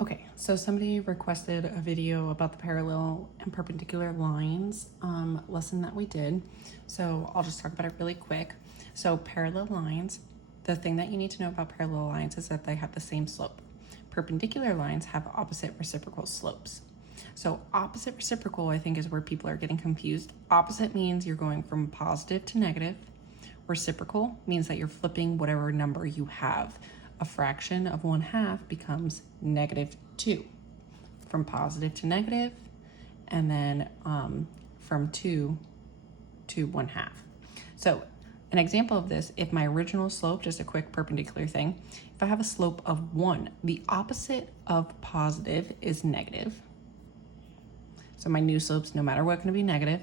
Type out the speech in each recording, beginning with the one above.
Okay, so somebody requested a video about the parallel and perpendicular lines lesson that we did. So I'll just talk about it really quick. So parallel lines, the thing that you need to know about parallel lines is that they have the same slope. Perpendicular lines have opposite reciprocal slopes. So opposite reciprocal, I think, is where people are getting confused. Opposite means you're going from positive to negative. Reciprocal means that you're flipping whatever number you have. A fraction of 1/2 becomes -2, from positive to negative, and then from 2 to 1/2. So an example of this, if my original slope, just a quick perpendicular thing, if I have a slope of 1, the opposite of positive is negative. So my new slope's no matter what going to be negative.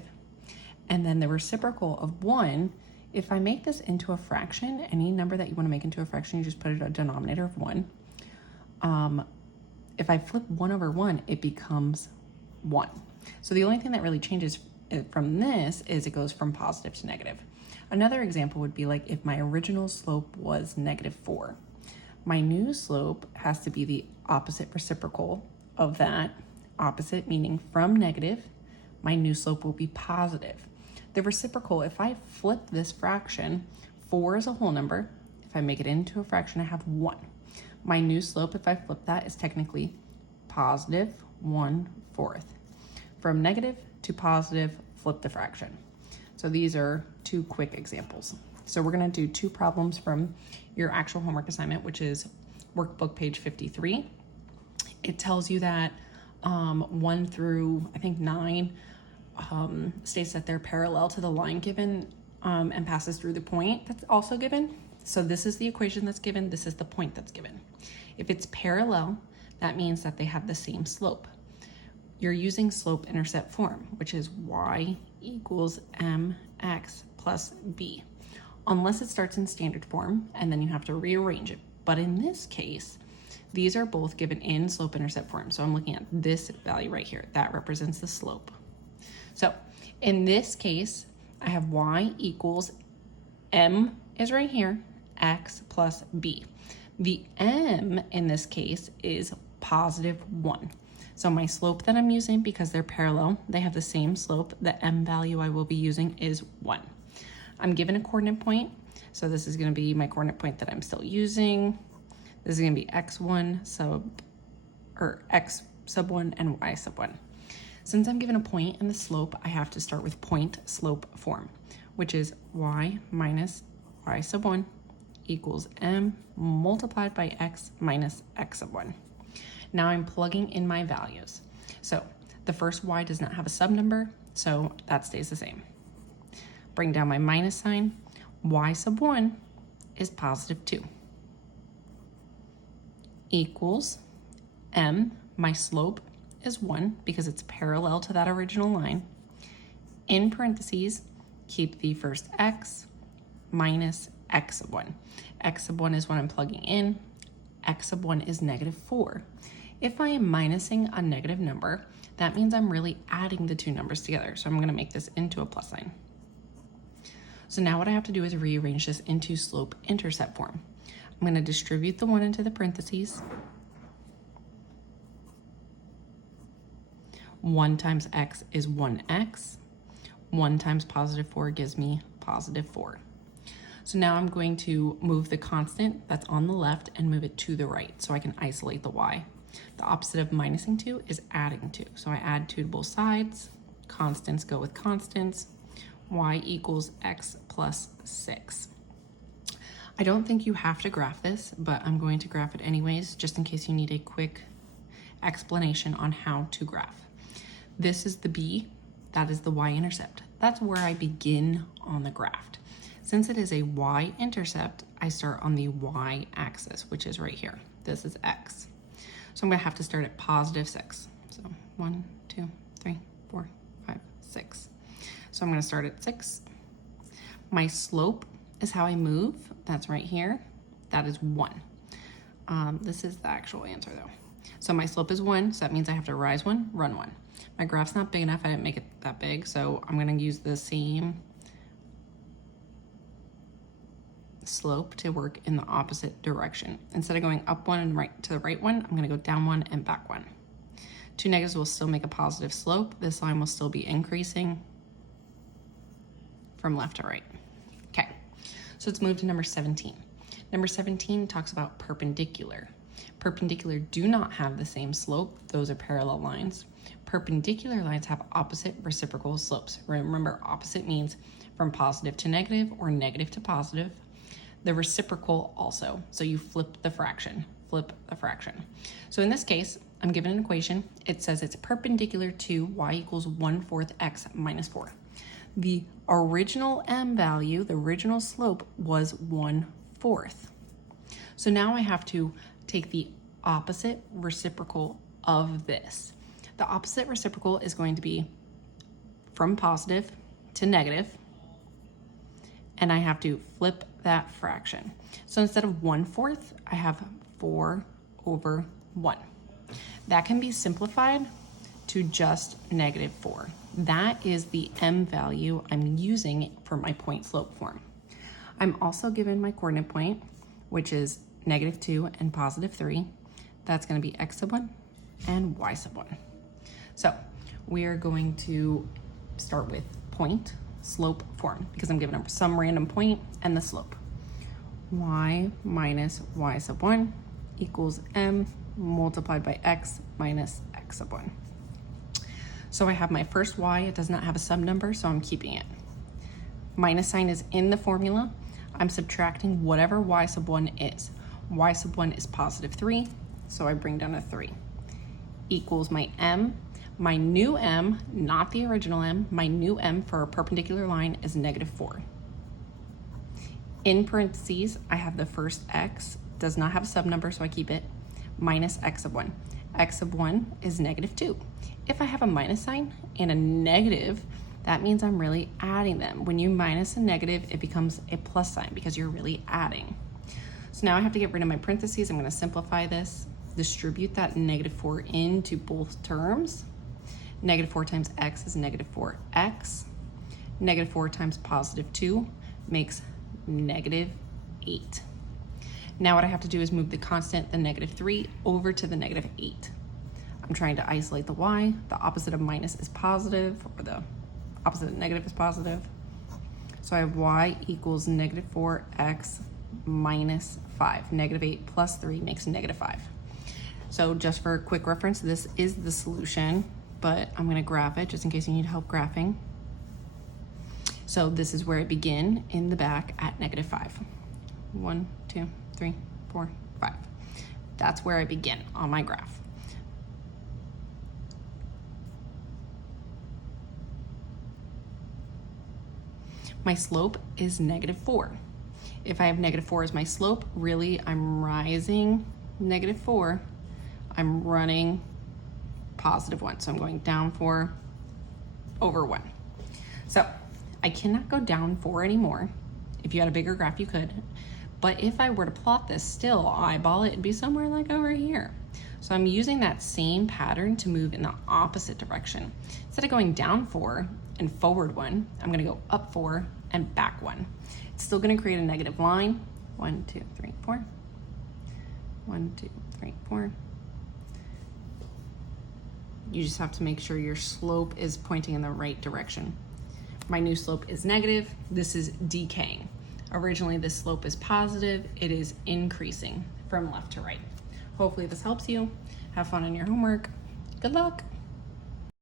And then the reciprocal of 1, if I make this into a fraction, any number that you want to make into a fraction, you just put it a denominator of 1. If I flip 1 over 1, it becomes 1. So the only thing that really changes from this is it goes from positive to negative. Another example would be like if my original slope was -4. My new slope has to be the opposite reciprocal of that. Opposite meaning from negative, my new slope will be positive. The reciprocal, if I flip this fraction, 4 is a whole number. If I make it into a fraction, I have 1. My new slope, if I flip that, is technically positive 1/4. From negative to positive, flip the fraction. So these are 2 quick examples. So we're going to do 2 problems from your actual homework assignment, which is workbook page 53. It tells you that 1 through, I think, 9 states that they're parallel to the line given and passes through the point that's also given. So this is the equation that's given, this is the point that's given. If it's parallel, that means that they have the same slope. You're using slope-intercept form, which is y equals mx plus b, unless it starts in standard form, and then you have to rearrange it. But in this case, these are both given in slope-intercept form. So I'm looking at this value right here. That represents the slope. So in this case, I have y equals m is right here, x plus b. The m in this case is +1. So my slope that I'm using, because they're parallel, they have the same slope, the m value I will be using is 1. I'm given a coordinate point. So this is going to be my coordinate point that I'm still using. This is going to be x1 x sub 1 and y sub 1. Since I'm given a point and the slope, I have to start with point slope form, which is y minus y sub 1 equals m multiplied by x minus x sub 1. Now I'm plugging in my values. So the first y does not have a sub number, so that stays the same. Bring down my minus sign. Y sub 1 is +2. Equals m, my slope is 1 because it's parallel to that original line. In parentheses, keep the first x minus x sub 1. X sub 1 is what I'm plugging in. X sub 1 is -4. If I am minusing a negative number, that means I'm really adding the 2 numbers together. So I'm going to make this into a plus sign. So now what I have to do is rearrange this into slope-intercept form. I'm going to distribute the 1 into the parentheses. 1 times x is 1x. 1 times +4 gives me +4. So now I'm going to move the constant that's on the left and move it to the right so I can isolate the y. The opposite of minusing 2 is adding 2. So I add 2 to both sides. Constants go with constants. Y equals x plus 6. I don't think you have to graph this, but I'm going to graph it anyways, just in case you need a quick explanation on how to graph. This is the b, that is the y-intercept. That's where I begin on the graph. Since it is a y-intercept, I start on the y-axis, which is right here. This is x. So I'm going to have to start at +6. So 1, 2, 3, 4, 5, 6. So I'm going to start at 6. My slope is how I move. That's right here. That is 1. This is the actual answer though. So my slope is 1, so that means I have to rise 1, run 1. My graph's not big enough. I didn't make it that big, so I'm going to use the same slope to work in the opposite direction. Instead of going up one and right to the right one, I'm gonna go down one and back one. Two negatives will still make a positive slope. This line will still be increasing from left to right. Okay, so let's move to number 17. Number 17 talks about perpendicular. Perpendicular do not have the same slope. Those are parallel lines. Perpendicular lines have opposite reciprocal slopes. Remember, opposite means from positive to negative or negative to positive. The reciprocal also. So you flip the fraction. So in this case, I'm given an equation. It says it's perpendicular to y equals 1/4 x minus 4. The original m value, the original slope, was 1/4. So now I have to take the opposite reciprocal of this. The opposite reciprocal is going to be from positive to negative, and I have to flip that fraction. So instead of 1/4, I have 4/1. That can be simplified to just -4. That is the m value I'm using for my point slope form. I'm also given my coordinate point, which is -2 and +3. That's going to be x sub 1 and y sub 1. So we are going to start with point slope form because I'm given some random point and the slope. Y minus y sub 1 equals m multiplied by x minus x sub 1. So I have my first y. It does not have a sub number, so I'm keeping it. Minus sign is in the formula. I'm subtracting whatever y sub 1 is. Y sub 1 is +3, so I bring down a 3. Equals my m. My new m, not the original m, my new m for a perpendicular line is -4. In parentheses, I have the first x, does not have a sub number, so I keep it, minus x sub 1. X sub 1 is -2. If I have a minus sign and a negative, that means I'm really adding them. When you minus a negative, it becomes a plus sign because you're really adding. So now I have to get rid of my parentheses. I'm going to simplify this, distribute that -4 into both terms. -4 times x is -4x. -4 times +2 makes -8. Now what I have to do is move the constant, the -3, over to the -8. I'm trying to isolate the y. The opposite of minus is positive, or the opposite of negative is positive. So I have y equals -4x minus 5. -8 plus 3 makes -5. So just for a quick reference, this is the solution, but I'm going to graph it just in case you need help graphing. So this is where it begin in the back at -5. 1, 2, 3, 4, 5. That's where I begin on my graph. My slope is -4. If I have -4 as my slope, really I'm rising -4. I'm running +1. So I'm going down 4 over 1. So I cannot go down 4 anymore. If you had a bigger graph, you could. But if I were to plot this still, eyeball it, it'd be somewhere like over here. So I'm using that same pattern to move in the opposite direction. Instead of going down 4 and forward 1, I'm going to go up 4 and back 1. It's still going to create a negative line. 1, 2, 3, 4. 1, 2, 3, 4. You just have to make sure your slope is pointing in the right direction. My new slope is negative. This is decaying. Originally, this slope is positive. It is increasing from left to right. Hopefully this helps you. Have fun in your homework. Good luck.